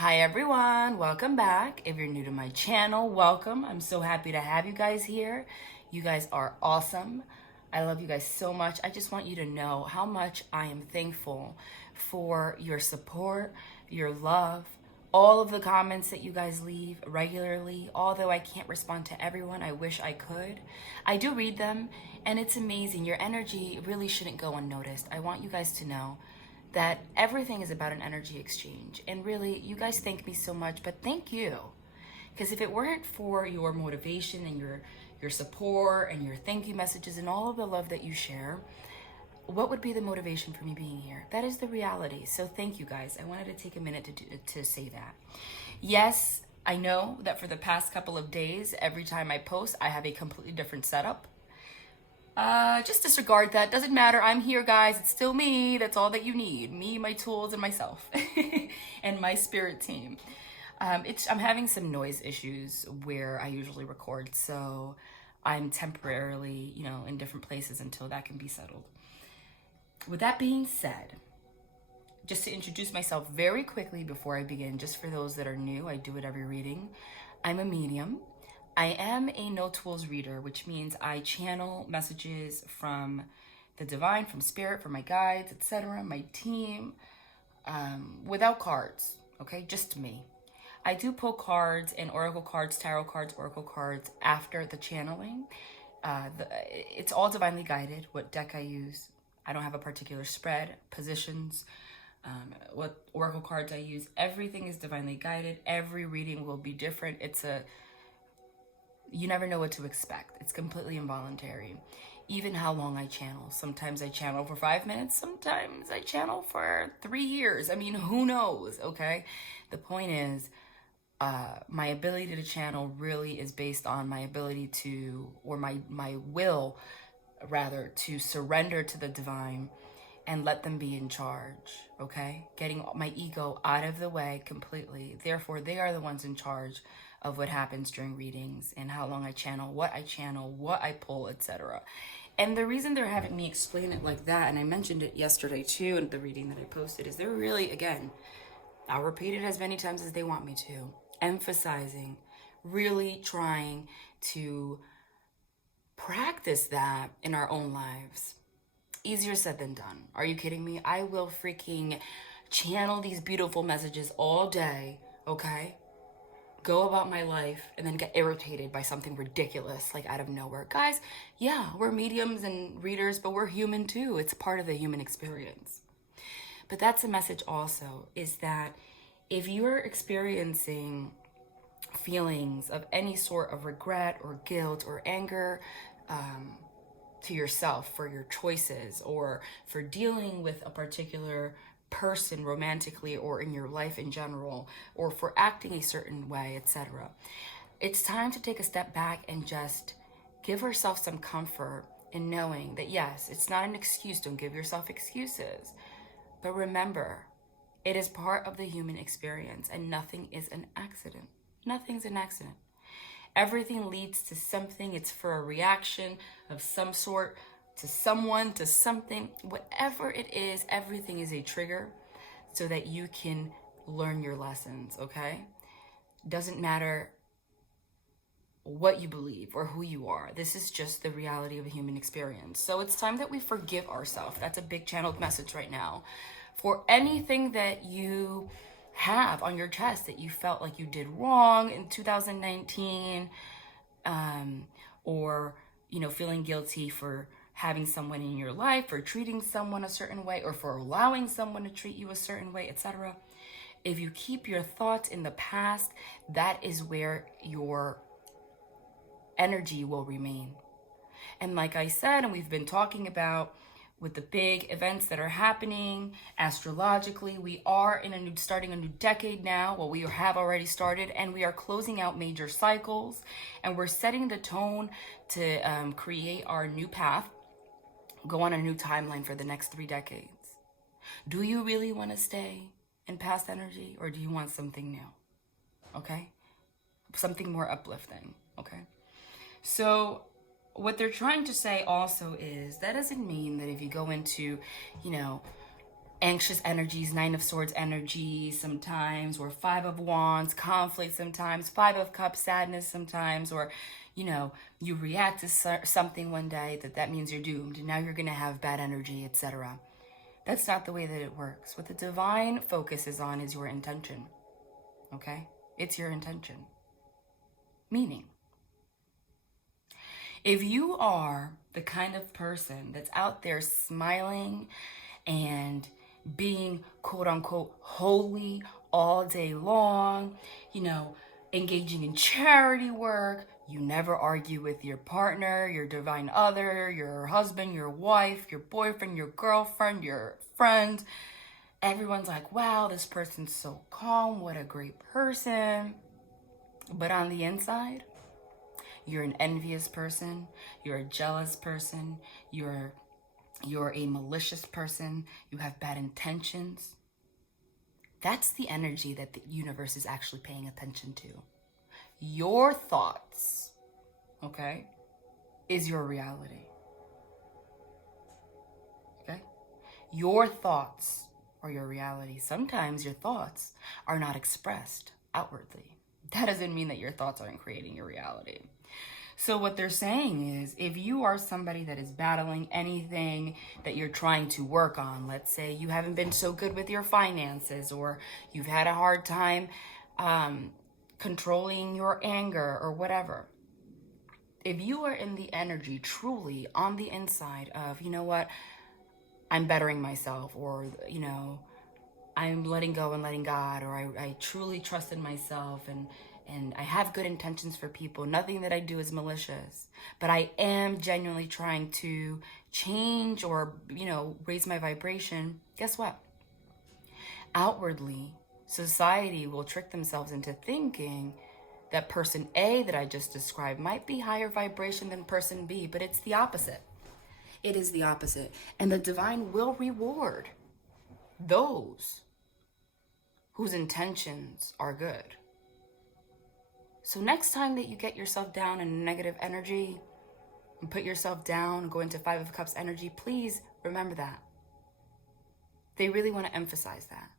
Hi everyone, welcome back. If you're new to my channel, welcome. I'm so happy to have you guys here. You guys are awesome. I love you guys so much. I just want you to know how much I am thankful for your support, your love, all of the comments that you guys leave regularly. Although I can't respond to everyone, I wish I could. I do read them and it's amazing. Your energy really shouldn't go unnoticed. I want you guys to know that everything is about an energy exchange. And really, you guys thank me so much, but thank you. Because if it weren't for your motivation and your support and your thank you messages and all of the love that you share, what would be the motivation for me being here? That is the reality. So thank you guys. I wanted to take a minute to say that. Yes, I know that for the past couple of days, every time I post, I have a completely different setup. Just disregard that. Doesn't matter. I'm here, guys. It's still me. That's all that you need. Me, my tools, and myself. And my spirit team. I'm having some noise issues where I usually record, so I'm temporarily, in different places until that can be settled. With that being said, just to introduce myself very quickly before I begin, just for those that are new, I do it every reading. I'm a medium. I am a no tools reader, which means I channel messages from the divine, from spirit, from my guides, etc., my team, without cards, okay? Just me. I do pull cards and oracle cards, tarot cards, oracle cards after the channeling. It's all divinely guided, what deck I use. I don't have a particular spread, positions, what oracle cards I use. Everything is divinely guided. Every reading will be different. You never know what to expect. It's completely involuntary. Even how long I channel. Sometimes I channel for 5 minutes. Sometimes I channel for 3 years. I mean, who knows, okay? The point is, my ability to channel really is based on my ability to, or my will, rather, to surrender to the divine and let them be in charge, okay? Getting my ego out of the way completely. Therefore, they are the ones in charge of what happens during readings and how long I channel, what I pull, etc. And the reason they're having me explain it like that, and I mentioned it yesterday too in the reading that I posted, is they're really, again, I'll repeat it as many times as they want me to, emphasizing, really trying to practice that in our own lives. Easier said than done. Are you kidding me? I will freaking channel these beautiful messages all day, okay? Go about my life and then get irritated by something ridiculous, like out of nowhere. Guys, yeah, we're mediums and readers, but we're human too. It's part of the human experience. But that's the message also, is that if you're experiencing feelings of any sort of regret or guilt or anger to yourself for your choices or for dealing with a particular person romantically or in your life in general, or for acting a certain way, etc., it's time to take a step back and just give ourselves some comfort in knowing that, yes, it's not an excuse. Don't give yourself excuses. But remember, it is part of the human experience and nothing is an accident. Nothing's an accident. Everything leads to something. It's for a reaction of some sort, to someone, to something. Whatever it is, everything is a trigger so that you can learn your lessons, okay? Doesn't matter what you believe or who you are. This is just the reality of a human experience. So it's time that we forgive ourselves. That's a big channeled message right now. For anything that you have on your chest that you felt like you did wrong in 2019, or, feeling guilty for having someone in your life, or treating someone a certain way, or for allowing someone to treat you a certain way, etc. If you keep your thoughts in the past, that is where your energy will remain. And like I said, and we've been talking about, with the big events that are happening astrologically, we are starting a new decade now. Well, we have already started, and we are closing out major cycles, and we're setting the tone to create our new path, go on a new timeline for the next 3 decades. Do you really want to stay in past energy, or do you want something new? Okay? Something more uplifting, okay? So what they're trying to say also is that doesn't mean that if you go into, anxious energies, Nine of Swords energy sometimes, or Five of Wands, conflict sometimes, Five of Cups, sadness sometimes, or, you know, you react to something one day that means you're doomed, and now you're going to have bad energy, etc. That's not the way that it works. What the divine focuses on is your intention, okay? It's your intention. Meaning, if you are the kind of person that's out there smiling and being quote unquote holy all day long, you know, engaging in charity work, you never argue with your partner, your divine other, your husband, your wife, your boyfriend, your girlfriend, your friend. Everyone's like, wow, this person's so calm, what a great person. But on the inside, you're an envious person, you're a jealous person, you're a malicious person, you have bad intentions. That's the energy that the universe is actually paying attention to. Your thoughts, okay, is your reality. Okay? Your thoughts are your reality. Sometimes your thoughts are not expressed outwardly. That doesn't mean that your thoughts aren't creating your reality. So what they're saying is, if you are somebody that is battling anything that you're trying to work on, let's say you haven't been so good with your finances, or you've had a hard time controlling your anger or whatever. If you are in the energy truly on the inside of, you know what, I'm bettering myself, or, you know, I'm letting go and letting God, or I truly trust in myself, and I have good intentions for people. Nothing that I do is malicious, but I am genuinely trying to change or, you know, raise my vibration. Guess what? Outwardly, society will trick themselves into thinking that person A that I just described might be higher vibration than person B, but it's the opposite. It is the opposite. And the divine will reward those whose intentions are good. So next time that you get yourself down in negative energy and put yourself down, go into Five of Cups energy, please remember that. They really want to emphasize that.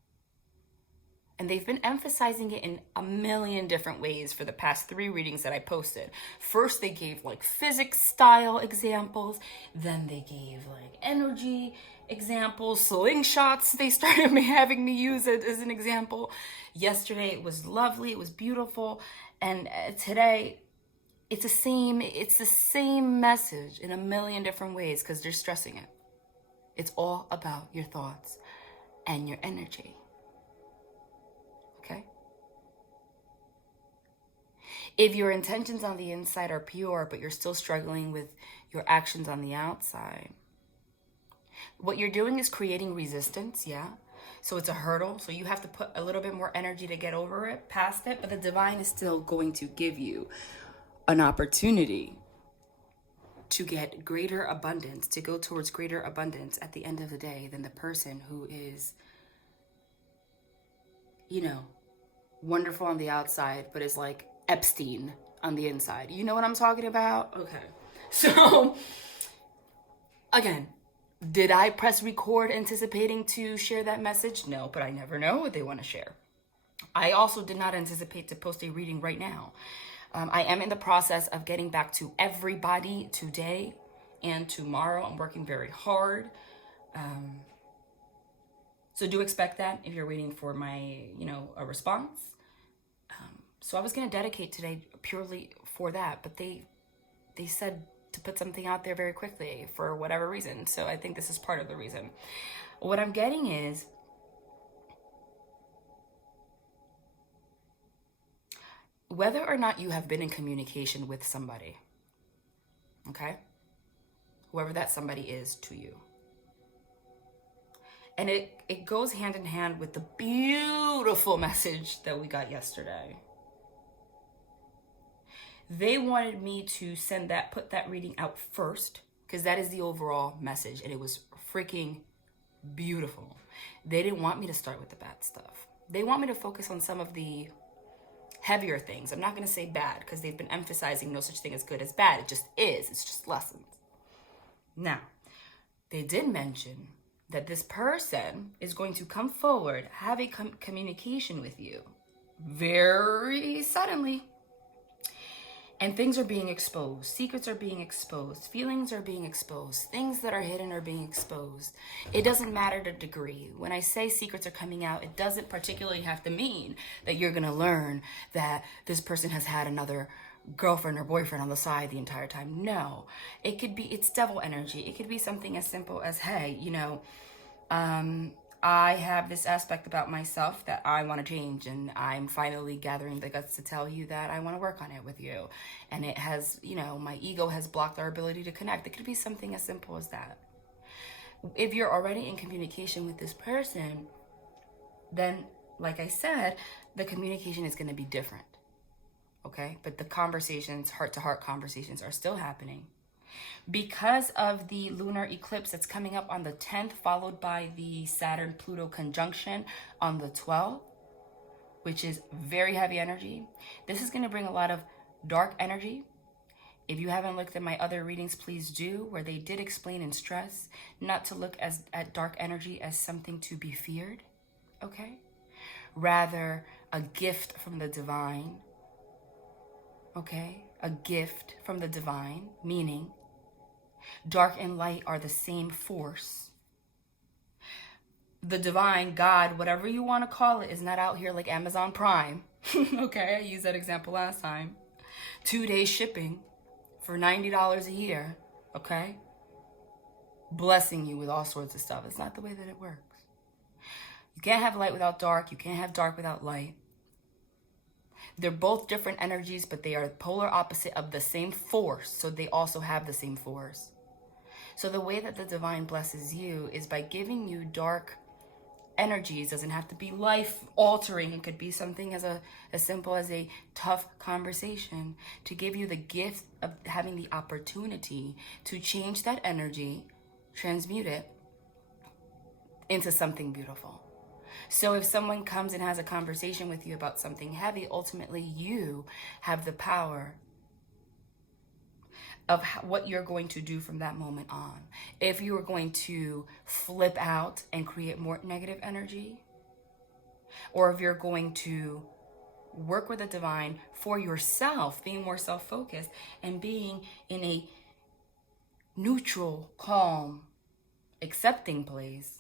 And they've been emphasizing it in a million different ways for the past 3 readings that I posted. First, they gave like physics style examples. Then they gave like energy examples, slingshots. They started having me use it as an example. Yesterday, it was lovely. It was beautiful. And today, it's the same message in a million different ways, because they're stressing it. It's all about your thoughts and your energy. Okay? If your intentions on the inside are pure, but you're still struggling with your actions on the outside, what you're doing is creating resistance, yeah? So it's a hurdle. So you have to put a little bit more energy to get over it, past it. But the divine is still going to give you an opportunity to get greater abundance, to go towards greater abundance at the end of the day than the person who is, you know, wonderful on the outside, but is like Epstein on the inside. You know what I'm talking about? Okay. So, again, did I press record anticipating to share that message? No, but I never know what they want to share. I also did not anticipate to post a reading right now. I am in the process of getting back to everybody today and tomorrow. I'm working very hard. So do expect that if you're waiting for my, you know, a response. So I was going to dedicate today purely for that, but they said to put something out there very quickly for whatever reason. So I think this is part of the reason. What I'm getting is, whether or not you have been in communication with somebody, okay? Whoever that somebody is to you. And it goes hand in hand with the beautiful message that we got yesterday. They wanted me to put that reading out first, because that is the overall message, and it was freaking beautiful. They didn't want me to start with the bad stuff. They want me to focus on some of the heavier things. I'm not going to say bad, because they've been emphasizing no such thing as good as bad. It just is. It's just lessons. Now, they did mention that this person is going to come forward, have a communication with you very suddenly. And things are being exposed. Secrets are being exposed. Feelings are being exposed. Things that are hidden are being exposed. It doesn't matter the degree. When I say secrets are coming out, it doesn't particularly have to mean that you're going to learn that this person has had another girlfriend or boyfriend on the side the entire time. No. It could be, it's devil energy. It could be something as simple as, hey, you know, I have this aspect about myself that I want to change, and I'm finally gathering the guts to tell you that I want to work on it with you. And it has, you know, my ego has blocked our ability to connect. It could be something as simple as that. If you're already in communication with this person, then, like I said, the communication is going to be different. Okay? But the conversations, heart-to-heart conversations, are still happening. Because of the lunar eclipse that's coming up on the 10th, followed by the Saturn-Pluto conjunction on the 12th, which is very heavy energy, this is going to bring a lot of dark energy. If you haven't looked at my other readings, please do, where they did explain and stress not to look at dark energy as something to be feared, okay? Rather, a gift from the divine, okay? A gift from the divine, meaning dark and light are the same force. The divine, God, whatever you want to call it, is not out here like Amazon Prime. Okay, I used that example last time. 2-day shipping for $90 a year, okay? Blessing you with all sorts of stuff. It's not the way that it works. You can't have light without dark. You can't have dark without light. They're both different energies, but they are polar opposite of the same force, so they also have the same force. So the way that the divine blesses you is by giving you dark energies. Doesn't have to be life-altering. It could be something as simple as a tough conversation, to give you the gift of having the opportunity to change that energy, transmute it into something beautiful. So if someone comes and has a conversation with you about something heavy, ultimately you have the power of what you're going to do from that moment on. If you are going to flip out and create more negative energy, or if you're going to work with the divine for yourself, being more self-focused and being in a neutral, calm, accepting place,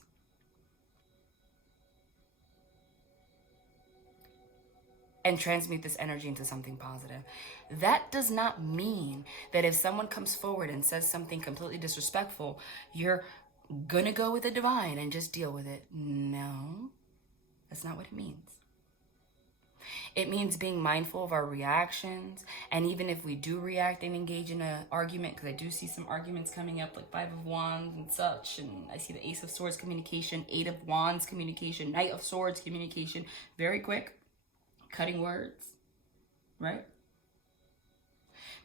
and transmute this energy into something positive. That does not mean that if someone comes forward and says something completely disrespectful, you're gonna go with the divine and just deal with it. No, that's not what it means. It means being mindful of our reactions, and even if we do react and engage in an argument, because I do see some arguments coming up, like 5 of Wands and such, and I see the Ace of Swords communication, 8 of Wands communication, Knight of Swords communication, very quick, cutting words, right?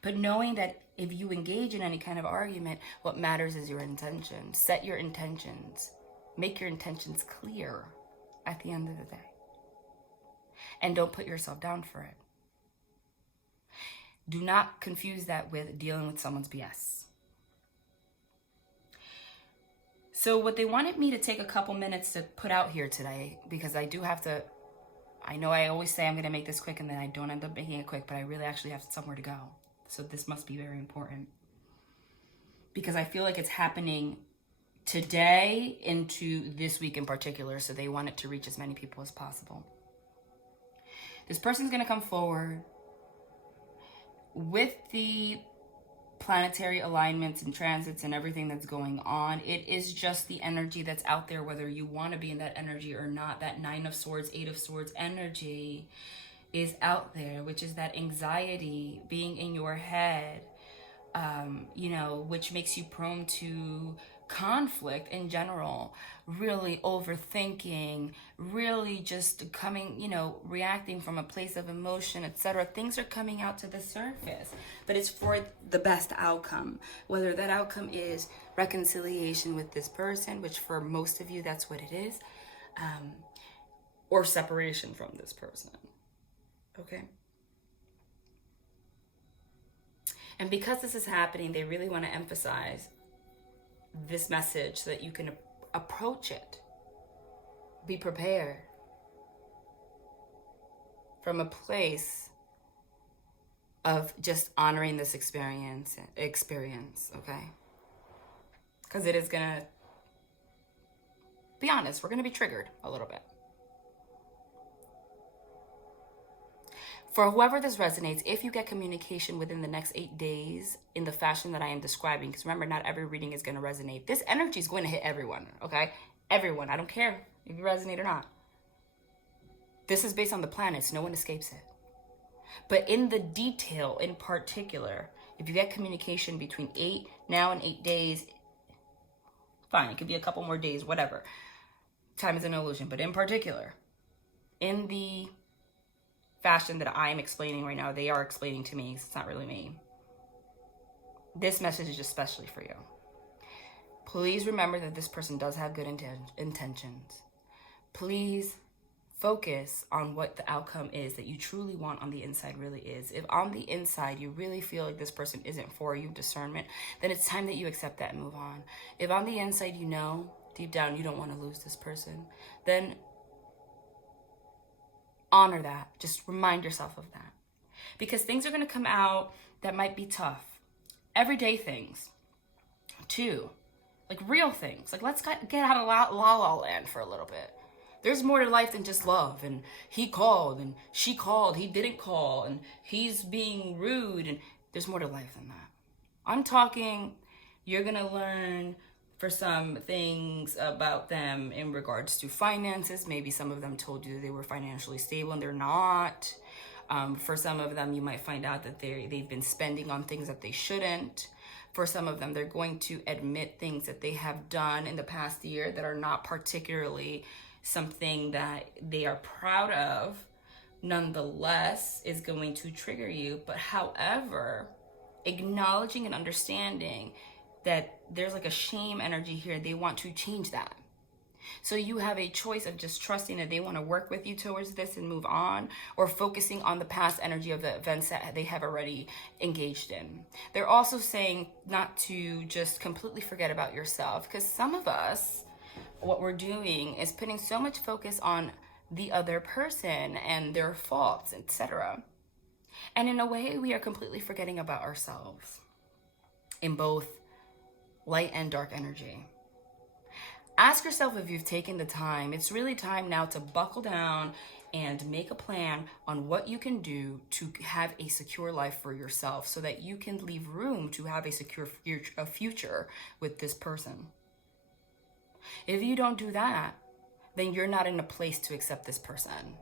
But knowing that if you engage in any kind of argument, what matters is your intention. Set your intentions. Make your intentions clear at the end of the day. And don't put yourself down for it. Do not confuse that with dealing with someone's BS. So what they wanted me to take a couple minutes to put out here today, because I do have to, I know I always say I'm going to make this quick and then I don't end up making it quick, but I really actually have somewhere to go. So this must be very important. Because I feel like it's happening today into this week in particular, so they want it to reach as many people as possible. This person's going to come forward with the planetary alignments and transits and everything that's going on. It is just the energy that's out there, whether you want to be in that energy or not. That 9 of Swords, 8 of Swords energy is out there, which is that anxiety being in your head, which makes you prone to conflict in general, really overthinking, really just coming, reacting from a place of emotion, etc. Things are coming out to the surface, but it's for the best outcome. Whether that outcome is reconciliation with this person, which for most of you, that's what it is, or separation from this person. Okay? And because this is happening, they really want to emphasize this message so that you can approach it. Be prepared from a place of just honoring this experience, okay? Because it is gonna, be honest, we're gonna be triggered a little bit. For whoever this resonates, if you get communication within the next 8 days in the fashion that I am describing, because remember, not every reading is going to resonate. This energy is going to hit everyone, okay? Everyone. I don't care if you resonate or not. This is based on the planets. No one escapes it. But in the detail, in particular, if you get communication between now and 8 days, fine, it could be a couple more days, whatever. Time is an illusion. But in particular, in the fashion that I am explaining right now, they are explaining to me, so it's not really me. This message is especially for you. Please remember that this person does have good intentions. Please focus on what the outcome is that you truly want on the inside really is. If on the inside you really feel like this person isn't for you, discernment, then it's time that you accept that and move on. If on the inside you know, deep down, you don't want to lose this person, then honor that. Just remind yourself of that. Because things are going to come out that might be tough. Everyday things, too. Like real things. Like, let's get out of la la land for a little bit. There's more to life than just love. And he called, and she called, he didn't call, and he's being rude. And there's more to life than that. I'm talking, you're going to learn for some things about them in regards to finances. Maybe some of them told you they were financially stable and they're not. For some of them, you might find out that they've been spending on things that they shouldn't. For some of them, they're going to admit things that they have done in the past year that are not particularly something that they are proud of. Nonetheless, is going to trigger you. But however, acknowledging and understanding that there's like a shame energy here. They want to change that. So you have a choice of just trusting that they want to work with you towards this and move on, or focusing on the past energy of the events that they have already engaged in. They're also saying not to just completely forget about yourself, because some of us, what we're doing is putting so much focus on the other person and their faults, etc. And in a way, we are completely forgetting about ourselves in both light and dark energy. Ask yourself if you've taken the time. It's really time now to buckle down and make a plan on what you can do to have a secure life for yourself so that you can leave room to have a secure future with this person. If you don't do that, then you're not in a place to accept this person.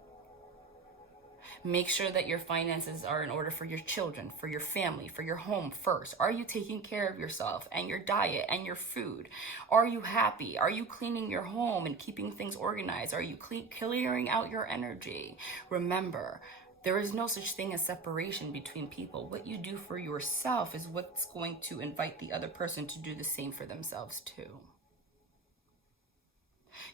Make sure that your finances are in order for your children, for your family, for your home first. Are you taking care of yourself and your diet and your food? Are you happy? Are you cleaning your home and keeping things organized? Are you clearing out your energy? Remember, there is no such thing as separation between people. What you do for yourself is what's going to invite the other person to do the same for themselves too.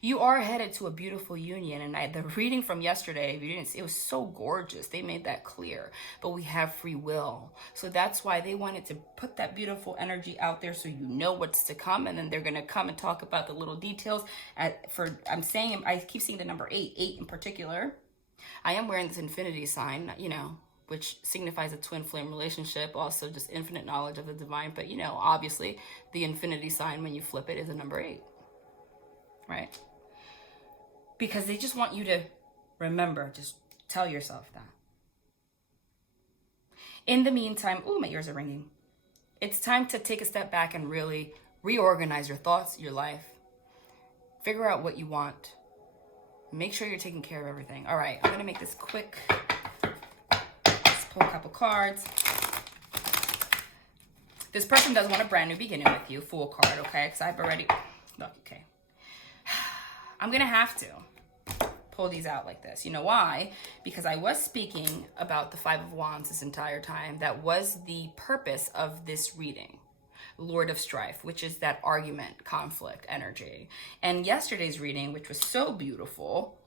You are headed to a beautiful union, and the reading from yesterday, if you didn't see, it was so gorgeous. They made that clear, but we have free will. So that's why they wanted to put that beautiful energy out there so you know what's to come, and then they're going to come and talk about the little details. I keep seeing the number 8 in particular. I am wearing this infinity sign, which signifies a twin flame relationship, also just infinite knowledge of the divine. But, obviously the infinity sign, when you flip it, is a number 8. Right? Because they just want you to remember, just tell yourself that. In the meantime, my ears are ringing. It's time to take a step back and really reorganize your thoughts, your life. Figure out what you want. Make sure you're taking care of everything. All right, I'm going to make this quick. Let's pull a couple cards. This person does want a brand new beginning with you. Fool card, okay? Because I've already... Look, okay. I'm going to have to pull these out like this. You know why? Because I was speaking about the 5 of Wands this entire time. That was the purpose of this reading. Lord of Strife, which is that argument, conflict energy. And yesterday's reading, which was so beautiful,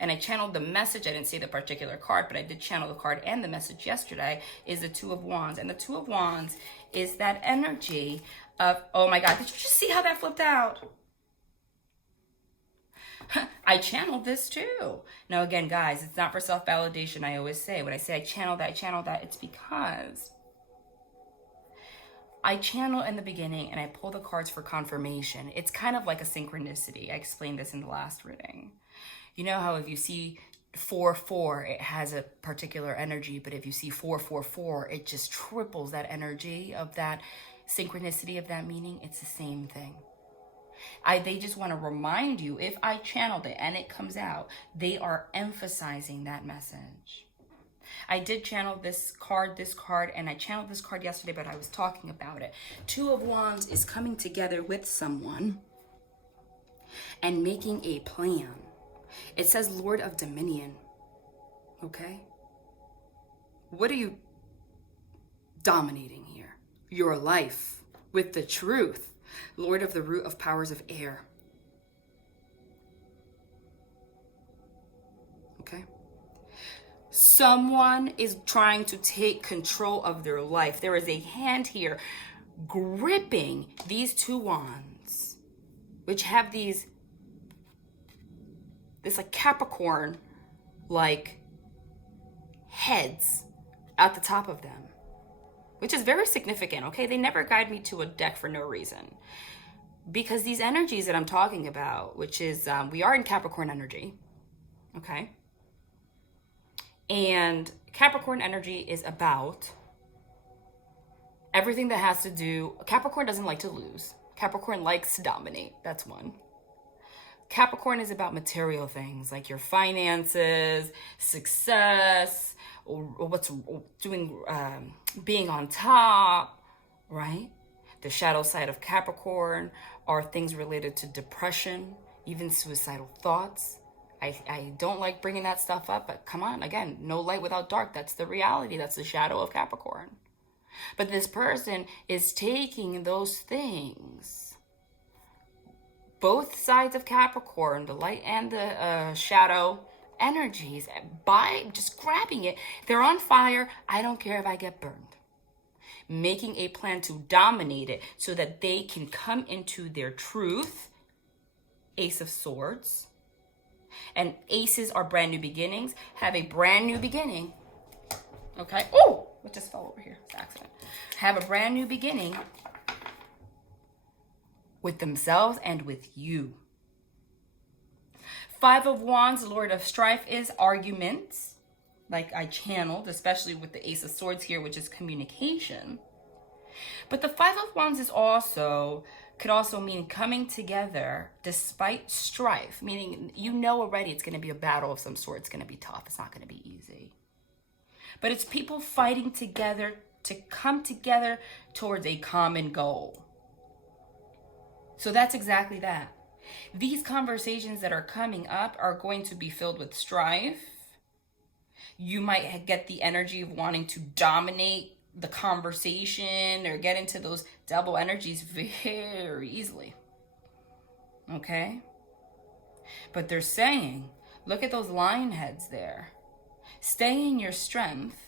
and I channeled the message. I didn't say the particular card, but I did channel the card and the message yesterday, is the 2 of Wands. And the 2 of Wands is that energy of, oh my God, did you just see how that flipped out? I channeled this too. Now again, guys, it's not for self-validation. I always say, when I say I channel that, it's because I channel in the beginning and I pull the cards for confirmation. It's kind of like a synchronicity. I explained this in the last reading. You know how if you see 4-4, it has a particular energy, but if you see 4-4-4, it just triples that energy of that synchronicity of that meaning. It's the same thing. They just want to remind you, if I channeled it and it comes out, they are emphasizing that message. I did channel this card, and I channeled this card yesterday, but I was talking about it. Two of Wands is coming together with someone and making a plan. It says Lord of Dominion, okay? What are you dominating here? Your life with the truth. Lord of the root of powers of air. Okay? Someone is trying to take control of their life. There is a hand here gripping these two wands, which have this like Capricorn like heads at the top of them, which is very significant. Okay, they never guide me to a deck for no reason, because these energies that I'm talking about, which is we are in Capricorn energy, okay, and Capricorn energy is about everything that has to do. Capricorn doesn't like to lose. Capricorn likes to dominate. That's one. Capricorn is about material things like your finances, success, or what's doing, being on top, right? The shadow side of Capricorn are things related to depression, even suicidal thoughts. I don't like bringing that stuff up, but come on, again, no light without dark. That's the reality. That's the shadow of Capricorn. But this person is taking those things, both sides of Capricorn, the light and the shadow energies, by just grabbing it. They're on fire. I don't care if I get burned. Making a plan to dominate it so that they can come into their truth. Ace of Swords. And aces are brand new beginnings. Have a brand new beginning. Okay. Oh, what just fell over here? It's an accident. Have a brand new beginning with themselves and with you. Five of Wands, Lord of Strife, is arguments, like I channeled, especially with the Ace of Swords here, which is communication. But the Five of Wands is could also mean coming together despite strife, meaning you know already it's going to be a battle of some sort. It's going to be tough. It's not going to be easy. But it's people fighting together to come together towards a common goal. So that's exactly that. These conversations that are coming up are going to be filled with strife. You might get the energy of wanting to dominate the conversation or get into those double energies very easily. Okay? But they're saying, look at those lion heads there. Stay in your strength,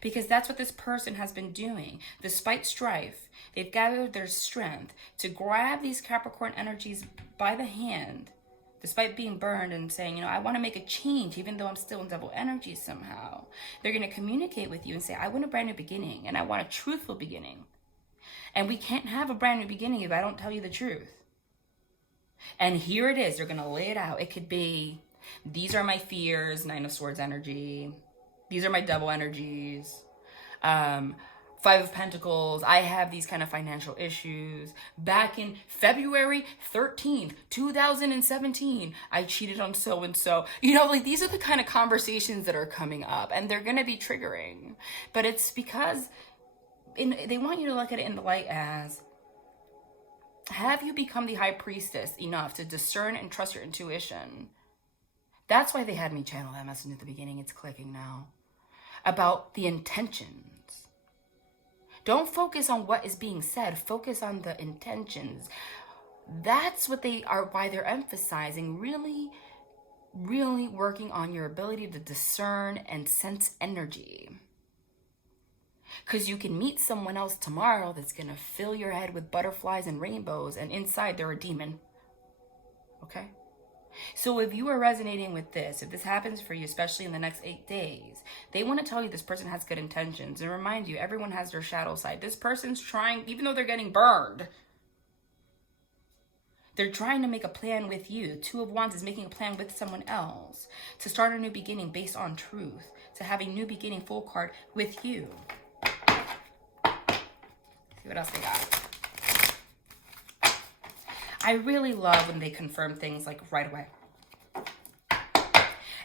because that's what this person has been doing. Despite strife, they've gathered their strength to grab these Capricorn energies by the hand, despite being burned, and saying, I want to make a change, even though I'm still in double energy somehow. They're going to communicate with you and say, I want a brand new beginning, and I want a truthful beginning. And we can't have a brand new beginning if I don't tell you the truth. And here it is. They're going to lay it out. It could be, these are my fears, Nine of Swords energy. These are my double energies. Five of Pentacles, I have these kind of financial issues. Back in February 13th, 2017, I cheated on so-and-so. These are the kind of conversations that are coming up, and they're going to be triggering. But it's because they want you to look at it in the light as, have you become the high priestess enough to discern and trust your intuition? That's why they had me channel that message at the beginning. It's clicking now. About the intentions. Don't focus on what is being said. Focus on the intentions. That's what why they're emphasizing. Really, really working on your ability to discern and sense energy. Because you can meet someone else tomorrow that's going to fill your head with butterflies and rainbows, and inside they're a demon. Okay? So if you are resonating with this, if this happens for you, especially in the next 8 days, they want to tell you this person has good intentions and remind you everyone has their shadow side. This person's trying, even though they're getting burned, they're trying to make a plan with you. Two of Wands is making a plan with someone else to start a new beginning based on truth, to have a new beginning full card with you. See what else they got. I really love when they confirm things like right away.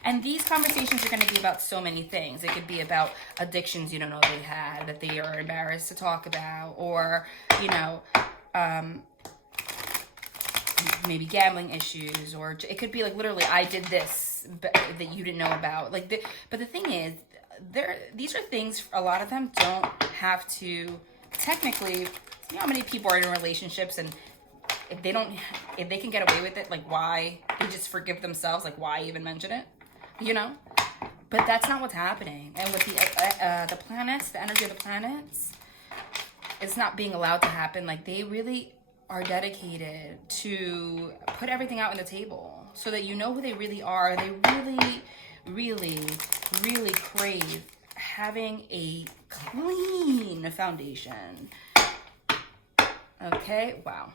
And these conversations are going to be about so many things. It could be about addictions you don't know they had, that they are embarrassed to talk about, or, you know, maybe gambling issues, or it could be like literally, I did this that you didn't know about. Like, but the thing is, these are things, a lot of them don't have to, technically, you know how many people are in relationships and if they can get away with it, like why? They just forgive themselves, like why even mention it? You know? But that's not what's happening. And with the planets, the energy of the planets, it's not being allowed to happen. Like they really are dedicated to put everything out on the table so that you know who they really are. They really, really, really crave having a clean foundation. Okay, wow.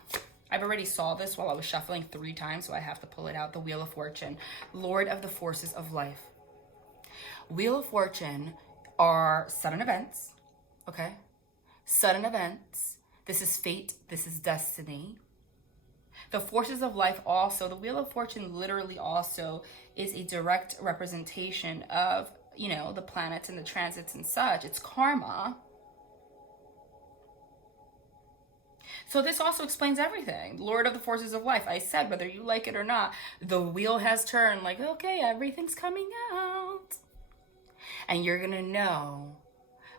I've already saw this while I was shuffling 3 times, so I have to pull it out. The Wheel of Fortune, Lord of the Forces of Life. Wheel of Fortune are sudden events, okay? Sudden events. This is fate. This is destiny. The forces of life also, the Wheel of Fortune literally also is a direct representation of, you know, the planets and the transits and such. It's karma. So this also explains everything. Lord of the Forces of Life. I said, whether you like it or not, the wheel has turned. Like, okay, everything's coming out. And you're going to know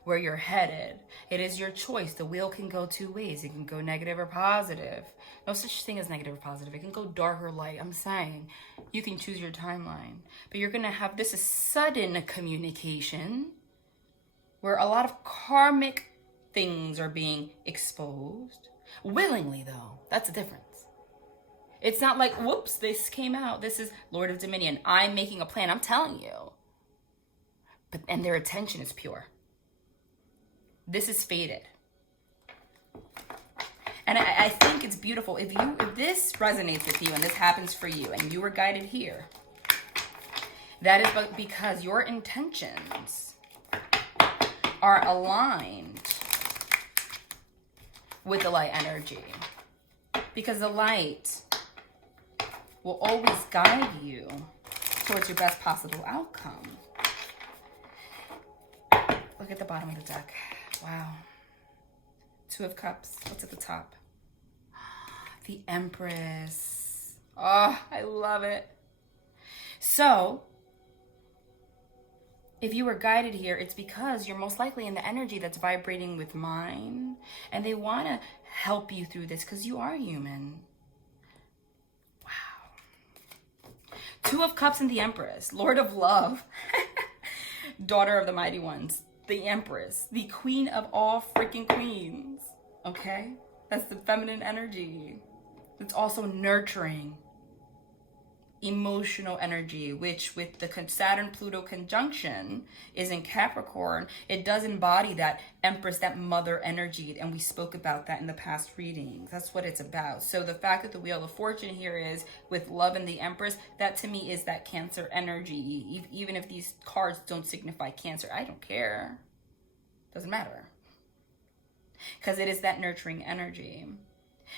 where you're headed. It is your choice. The wheel can go 2 ways. It can go negative or positive. No such thing as negative or positive. It can go dark or light. I'm saying you can choose your timeline. But you're going to have this sudden communication where a lot of karmic things are being exposed. Willingly, though. That's the difference. It's not like, whoops, this came out. This is Lord of Dominion. I'm making a plan. I'm telling you. And their attention is pure. This is fated. And I think it's beautiful. If this resonates with you and this happens for you and you were guided here, that is because your intentions are aligned with the light energy. Because the light will always guide you towards your best possible outcome. Look at the bottom of the deck. Wow. 2 of Cups. What's at the top? The Empress. Oh, I love it. So, if you were guided here, it's because you're most likely in the energy that's vibrating with mine. And they want to help you through this because you are human. Wow. 2 of Cups and the Empress. Lord of Love. Daughter of the Mighty Ones. The Empress. The queen of all freaking queens. Okay? That's the feminine energy. It's also nurturing. Emotional energy, which with the Saturn-Pluto conjunction is in Capricorn, it does embody that Empress, that mother energy, and we spoke about that in the past readings. That's what it's about. So the fact that the Wheel of Fortune here is with Love and the Empress, that to me is that Cancer energy. Even if these cards don't signify Cancer, I don't care. Doesn't matter. Because it is that nurturing energy.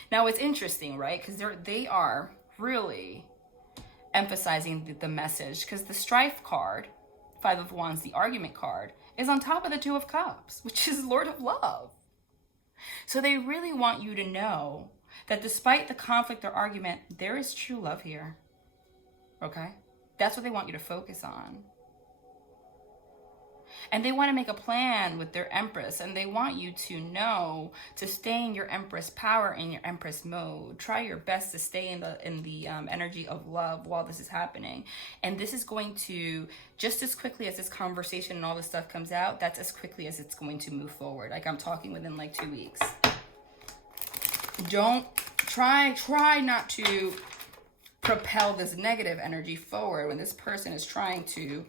Now it's interesting, right? Because they are really emphasizing the message, because the Strife card, 5 of Wands, the Argument card, is on top of the 2 of Cups, which is Lord of Love. So they really want you to know that despite the conflict or argument, there is true love here. Okay? That's what they want you to focus on. And they want to make a plan with their Empress, and they want you to know to stay in your Empress power, in your Empress mode. Try your best to stay in the energy of love while this is happening. And this is going to, just as quickly as this conversation and all this stuff comes out, that's as quickly as it's going to move forward. Like I'm talking within like 2 weeks. Don't try not to propel this negative energy forward when this person is trying to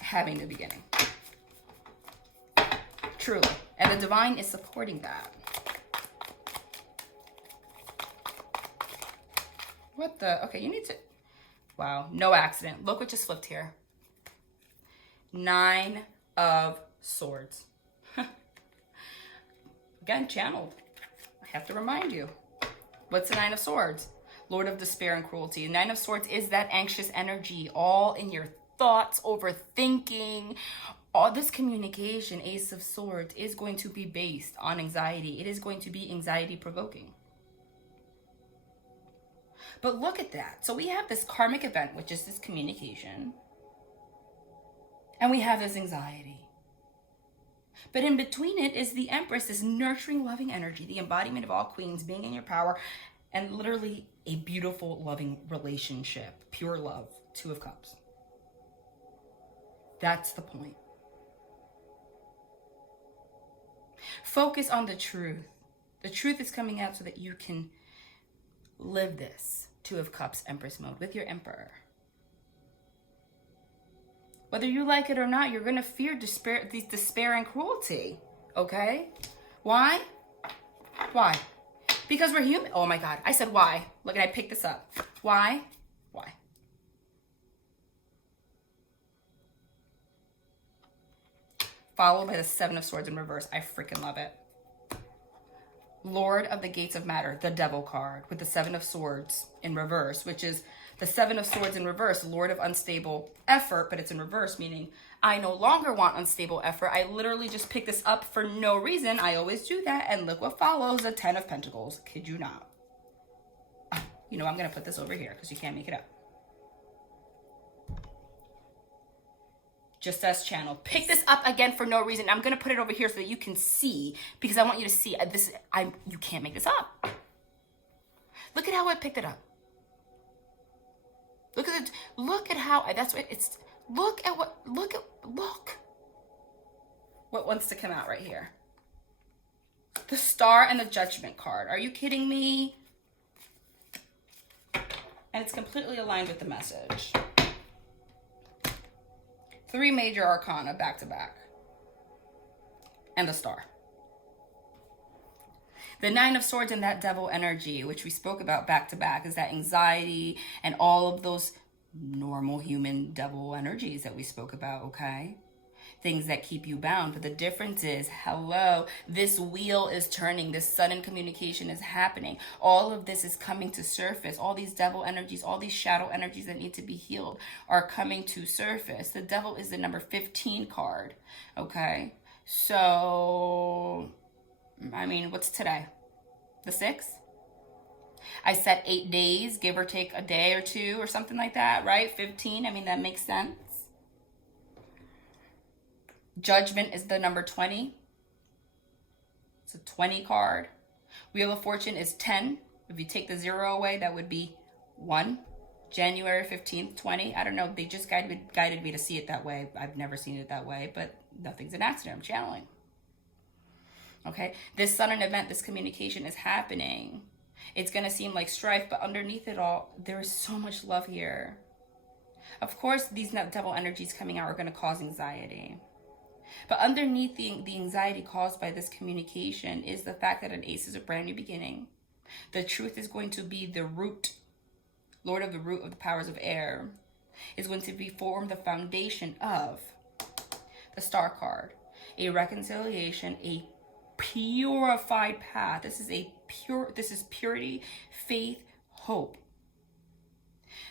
having the beginning. Truly. And the divine is supporting that. What the? Okay, you need to... Wow, no accident. Look what just flipped here. 9 of Swords. Again, channeled. I have to remind you. What's the 9 of Swords? Lord of Despair and Cruelty. 9 of Swords is that anxious energy, all in your thoughts, overthinking. All this communication, Ace of Swords, is going to be based on anxiety. It is going to be anxiety provoking. But look at that. So we have this karmic event, which is this communication. And we have this anxiety. But in between it is the Empress, this nurturing, loving energy, the embodiment of all queens, being in your power, and literally a beautiful, loving relationship. Pure love. 2 of Cups. That's the point. Focus on the truth. The truth is coming out so that you can live this 2 of Cups Empress mode with your Emperor. Whether you like it or not, you're going to fear despair and cruelty. Okay? Why? Why? Because we're human. Oh my God. I said why. Look, I picked this up. Why? Why? Followed by the 7 of Swords in reverse. I freaking love it. Lord of the Gates of Matter, the Devil card, with the 7 of Swords in reverse, which is the 7 of Swords in reverse, Lord of Unstable Effort, but it's in reverse, meaning I no longer want unstable effort. I literally just picked this up for no reason. I always do that, and look what follows, the 10 of Pentacles. Kid you not. You know, I'm going to put this over here because you can't make it up. Just as channel. Pick this up again for no reason. I'm going to put it over here so that you can see, because I want you to see this. You can't make this up. Look at how I picked it up. Look at it. Look at how that's what it's. Look what wants to come out right here. The Star and the Judgment card. Are you kidding me? And it's completely aligned with the message. 3 major arcana back to back. And the Star. The 9 of Swords and that devil energy, which we spoke about back to back, is that anxiety and all of those normal human devil energies that we spoke about, okay? Things that keep you bound. But the difference is, hello, this wheel is turning. This sudden communication is happening. All of this is coming to surface. All these devil energies, all these shadow energies that need to be healed are coming to surface. The devil is the number 15 card, okay? So, I mean, what's today? The 6th? I said 8 days, give or take a day or 2 or something like that, right? 15, I mean, that makes sense. Judgment is the number 20. It's a 20 card. Wheel of Fortune is 10. If you take the 0 away, that would be 1. January 15th, 20. I don't know. They just guided me to see it that way. I've never seen it that way, but nothing's an accident. I'm channeling. Okay? This sudden event, this communication is happening. It's going to seem like strife, but underneath it all, there is so much love here. Of course, these devil energies coming out are going to cause anxiety. But underneath the anxiety caused by this communication is the fact that an ace is a brand new beginning. The truth is going to be the root, Lord of the root of the powers of air, is going to be formed the foundation of the Star card. A reconciliation, a purified path. This is purity, faith, hope.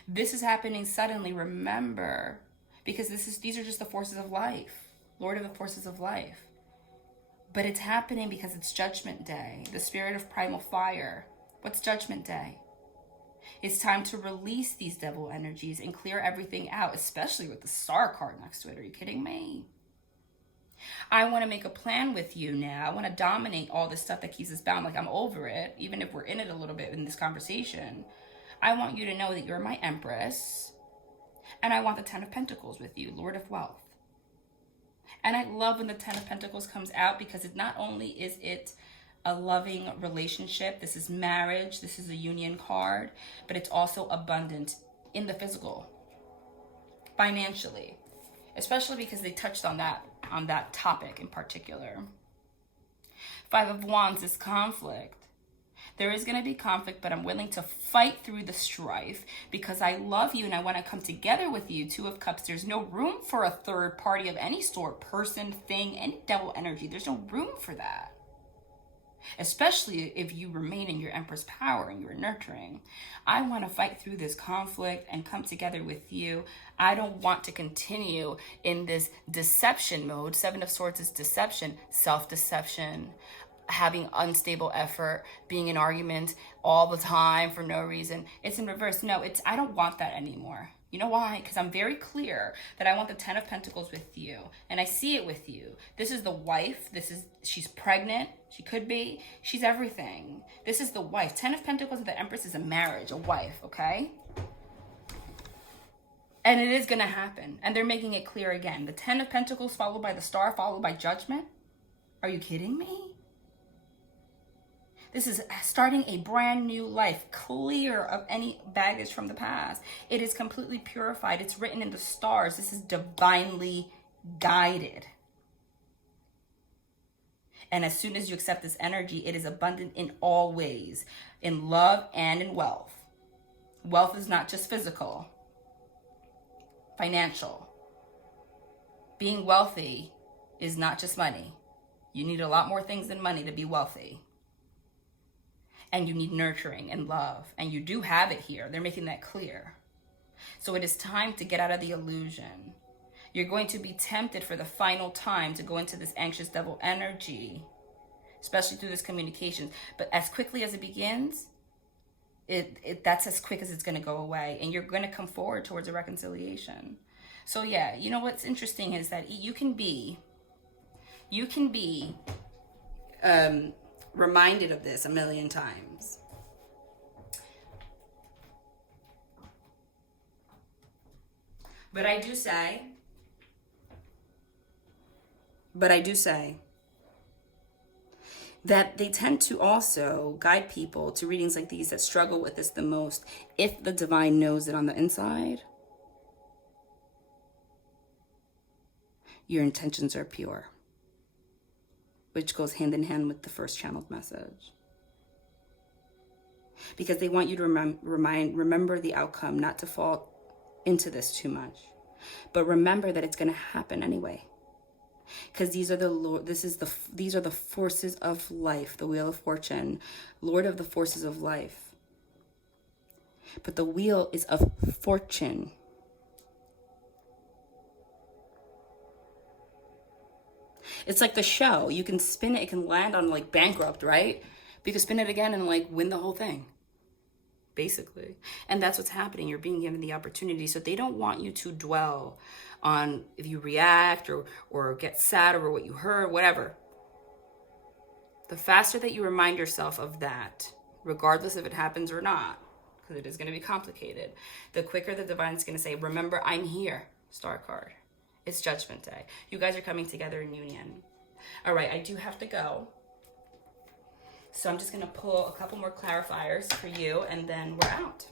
This is happening suddenly, remember, because these are just the forces of life. Lord of the forces of life. But it's happening because it's Judgment Day. The spirit of primal fire. What's Judgment Day? It's time to release these devil energies and clear everything out, especially with the Star card next to it. Are you kidding me? I want to make a plan with you now. I want to dominate all this stuff that keeps us bound. Like, I'm over it, even if we're in it a little bit in this conversation. I want you to know that you're my Empress. And I want the Ten of Pentacles with you, Lord of Wealth. And I love when the Ten of Pentacles comes out, because it not only is it a loving relationship, this is marriage, this is a union card, but it's also abundant in the physical, financially, especially because they touched on that topic in particular. Five of Wands is conflict. There is going to be conflict, but I'm willing to fight through the strife because I love you and I want to come together with you. Two of Cups, there's no room for a third party of any sort, person, thing, any devil energy. There's no room for that. Especially if you remain in your Empress power and you're nurturing. I want to fight through this conflict and come together with you. I don't want to continue in this deception mode. Seven of Swords is deception, self-deception, having unstable effort, being in arguments all the time for no reason. It's in reverse. No, I don't want that anymore. You know why? Because I'm very clear that I want the Ten of Pentacles with you. And I see it with you. This is the wife. She's pregnant. She could be. She's everything. This is the wife. Ten of Pentacles and the Empress is a marriage, a wife, okay? And it is going to happen. And they're making it clear again. The Ten of Pentacles followed by the Star, followed by Judgment. Are you kidding me? This is starting a brand new life, clear of any baggage from the past. It is completely purified. It's written in the stars. This is divinely guided. And as soon as you accept this energy, it is abundant in all ways, in love and in wealth. Wealth is not just physical, financial. Being wealthy is not just money. You need a lot more things than money to be wealthy. And you need nurturing and love. And you do have it here. They're making that clear. So it is time to get out of the illusion. You're going to be tempted for the final time to go into this anxious devil energy, especially through this communication. But as quickly as it begins, that's as quick as it's going to go away. And you're going to come forward towards a reconciliation. So yeah, you know what's interesting is that you can be reminded of this a million times. But I do say that they tend to also guide people to readings like these that struggle with this the most, if the divine knows it on the inside. Your intentions are pure, which goes hand in hand with the first channeled message. Because they want you to remember the outcome, not to fall into this too much. But remember that it's going to happen anyway. Because these are the forces of life, the Wheel of Fortune, Lord of the forces of life. But the wheel is of fortune. It's like the show. You can spin it. It can land on like bankrupt, right? But you can spin it again and like win the whole thing, basically. And that's what's happening. You're being given the opportunity. So they don't want you to dwell on if you react or get sad over what you heard, whatever. The faster that you remind yourself of that, regardless if it happens or not, because it is going to be complicated, the quicker the divine's going to say, remember, I'm here, Star card. It's Judgment Day. You guys are coming together in union. All right, I do have to go. So I'm just going to pull a couple more clarifiers for you, and then we're out.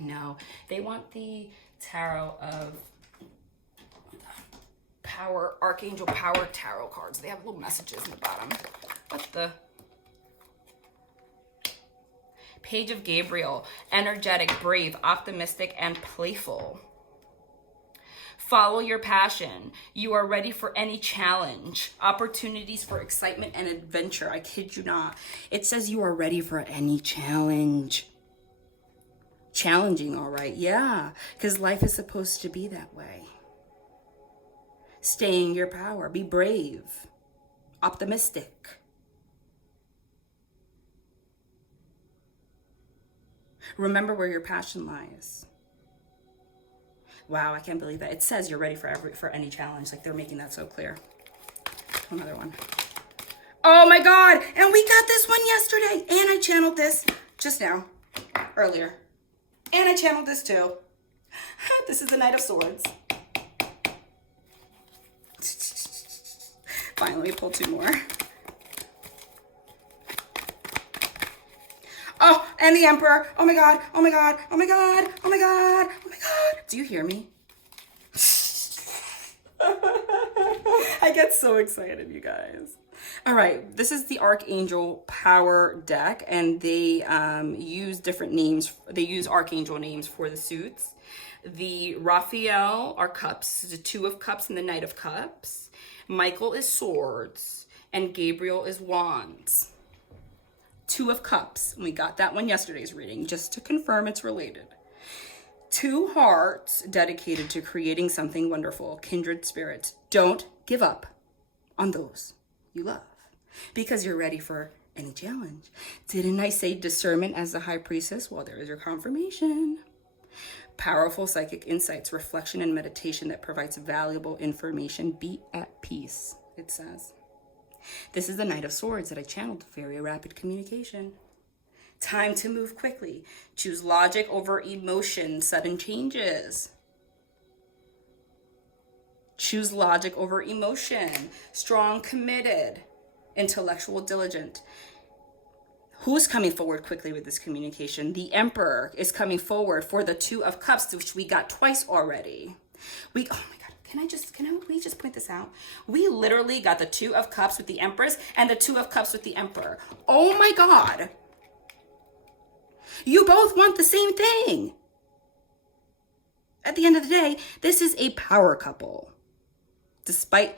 No, they want the Tarot of Power, Archangel Power Tarot cards. They have little messages in the bottom. What the? Page of Gabriel. Energetic, brave, optimistic, and playful. Follow your passion. You are ready for any challenge. Opportunities for excitement and adventure. I kid you not. It says you are ready for any challenge. Challenging, all right. Yeah, because life is supposed to be that way. Stay in your power. Be brave. Optimistic. Remember where your passion lies. Wow, I can't believe that. It says you're ready for any challenge. Like, they're making that so clear. Another one. Oh my God. And we got this one yesterday. And I channeled this just now, earlier. And I channeled this too. This is the Knight of Swords. Finally, pull two more. Oh, and the Emperor. Oh my God. Oh my God. Oh my God. Oh my God. Oh my God. Do you hear me? I get so excited, you guys. All right, this is the Archangel Power deck, and they use different names. They use Archangel names for the suits. The Raphael are cups, the Two of Cups and the Knight of Cups. Michael is swords, and Gabriel is wands. Two of Cups, we got that one yesterday's reading, just to confirm it's related. Two hearts dedicated to creating something wonderful, kindred spirits. Don't give up on those you love, because you're ready for any challenge. Didn't I say discernment as the high priestess? Well, there is your confirmation. Powerful psychic insights, reflection, and meditation that provides valuable information. Be at peace, it says. This is the Knight of Swords that I channeled. Very rapid communication. Time to move quickly. Choose logic over emotion. Sudden changes. Choose logic over emotion. Strong, committed. Intellectual, diligent. Who's coming forward quickly with this communication? The Emperor is coming forward for the Two of Cups, which we got twice already. Oh my God, can we just point this out? We literally got the Two of Cups with the Empress and the Two of Cups with the Emperor. Oh my God. You both want the same thing. At the end of the day, this is a power couple. Despite,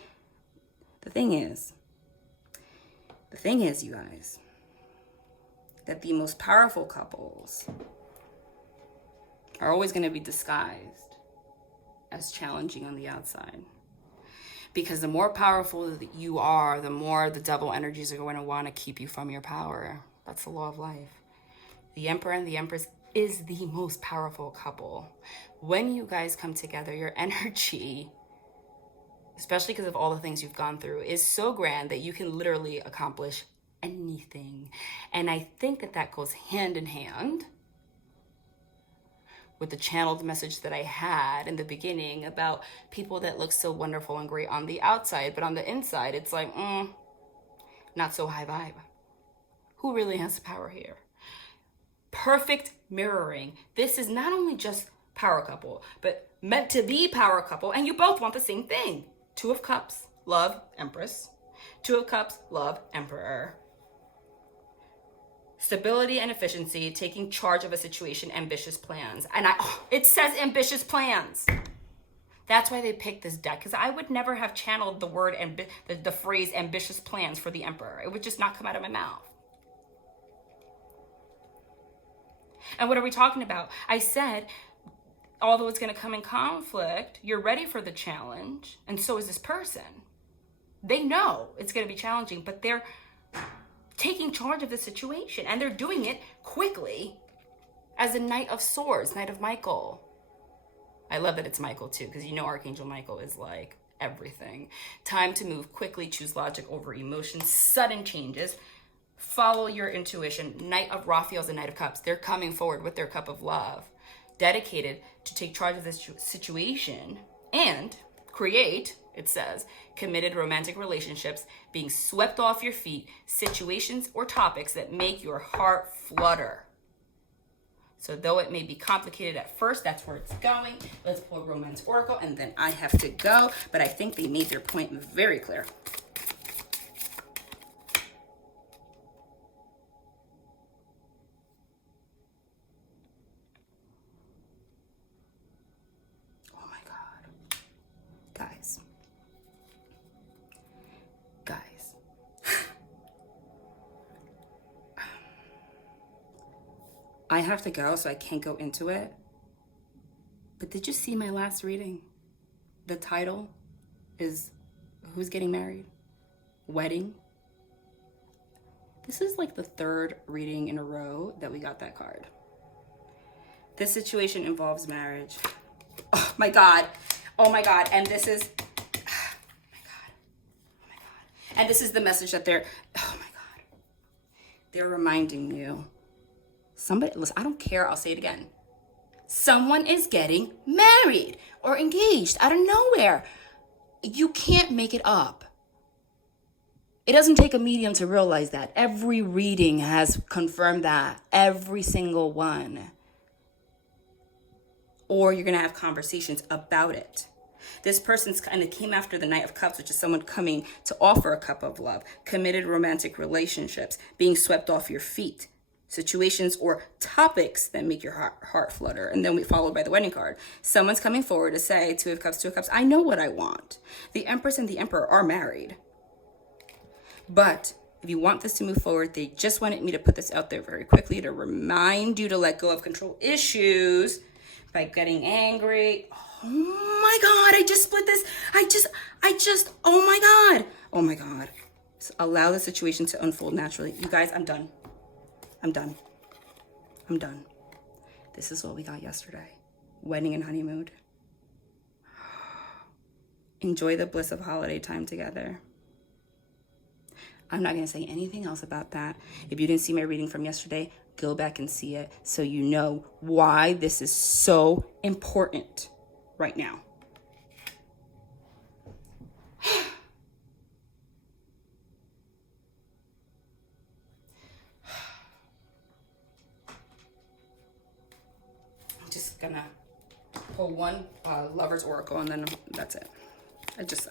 the thing is, you guys, that the most powerful couples are always going to be disguised as challenging on the outside. Because the more powerful that you are, the more the double energies are going to want to keep you from your power. That's the law of life. The Emperor and the Empress is the most powerful couple. When you guys come together, your energy, especially because of all the things you've gone through, is so grand that you can literally accomplish anything. And I think that that goes hand in hand with the channeled message that I had in the beginning about people that look so wonderful and great on the outside, but on the inside, it's like, not so high vibe. Who really has the power here? Perfect mirroring. This is not only just power couple, but meant to be power couple, and you both want the same thing. Two of Cups, love, Empress. Two of Cups, love, Emperor. Stability and efficiency, taking charge of a situation, ambitious plans. And it says ambitious plans. That's why they picked this deck, because I would never have channeled the word and the phrase ambitious plans for the Emperor. It would just not come out of my mouth. And what are we talking about? I said, although it's going to come in conflict, you're ready for the challenge, and so is this person. They know it's going to be challenging, but they're taking charge of the situation, and they're doing it quickly as a Knight of Swords, Knight of Michael. I love that it's Michael too, because you know Archangel Michael is like everything. Time to move quickly, choose logic over emotion, sudden changes. Follow your intuition. Knight of Raphael's and Knight of Cups. They're coming forward with their cup of love, dedicated to take charge of this situation and create, it says, committed romantic relationships, being swept off your feet, situations or topics that make your heart flutter. So though it may be complicated at first, that's where it's going. Let's pull Romance Oracle, and then I have to go. But I think they made their point very clear. I have to go, so I can't go into it. But did you see my last reading? The title is Who's Getting Married? Wedding. This is like the third reading in a row that we got that card. This situation involves marriage. Oh my God. Oh my God. And this is, oh my God. Oh my God. And this is the message that oh my God. They're reminding you. Somebody, listen, I don't care. I'll say it again. Someone is getting married or engaged out of nowhere. You can't make it up. It doesn't take a medium to realize that. Every reading has confirmed that. Every single one. Or you're going to have conversations about it. This person's kind of came after the Knight of Cups, which is someone coming to offer a cup of love, committed romantic relationships, being swept off your feet, situations or topics that make your heart flutter. And then we followed by the wedding card. Someone's coming forward to say, Two of Cups, I know what I want. The Empress and the Emperor are married. But if you want this to move forward, they just wanted me to put this out there very quickly to remind you to let go of control issues by getting angry. Oh my God, I just split this. Oh my God. Oh my God. So allow the situation to unfold naturally. You guys, I'm done. I'm done. I'm done. This is what we got yesterday. Wedding and honeymoon. Enjoy the bliss of holiday time together. I'm not going to say anything else about that. If you didn't see my reading from yesterday, go back and see it so you know why this is so important right now. I'm just going to pull one Lover's Oracle and then that's it.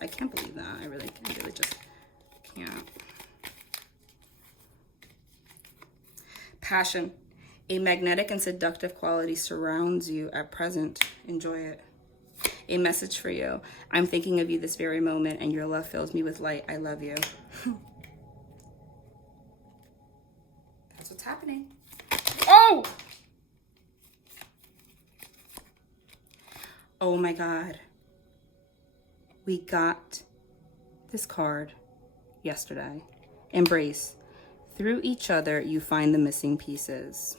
I can't believe that. I really just can't. Passion. A magnetic and seductive quality surrounds you at present. Enjoy it. A message for you. I'm thinking of you this very moment and your love fills me with light. I love you. That's what's happening. Oh! Oh my God. We got this card yesterday. Embrace. Through each other, you find the missing pieces.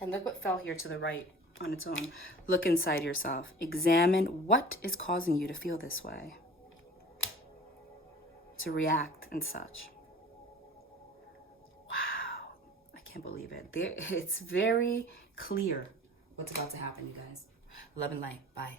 And look what fell here to the right on its own. Look inside yourself. Examine what is causing you to feel this way, to react and such. Wow, I can't believe it. It's very clear what's about to happen, you guys. Love and light. Bye.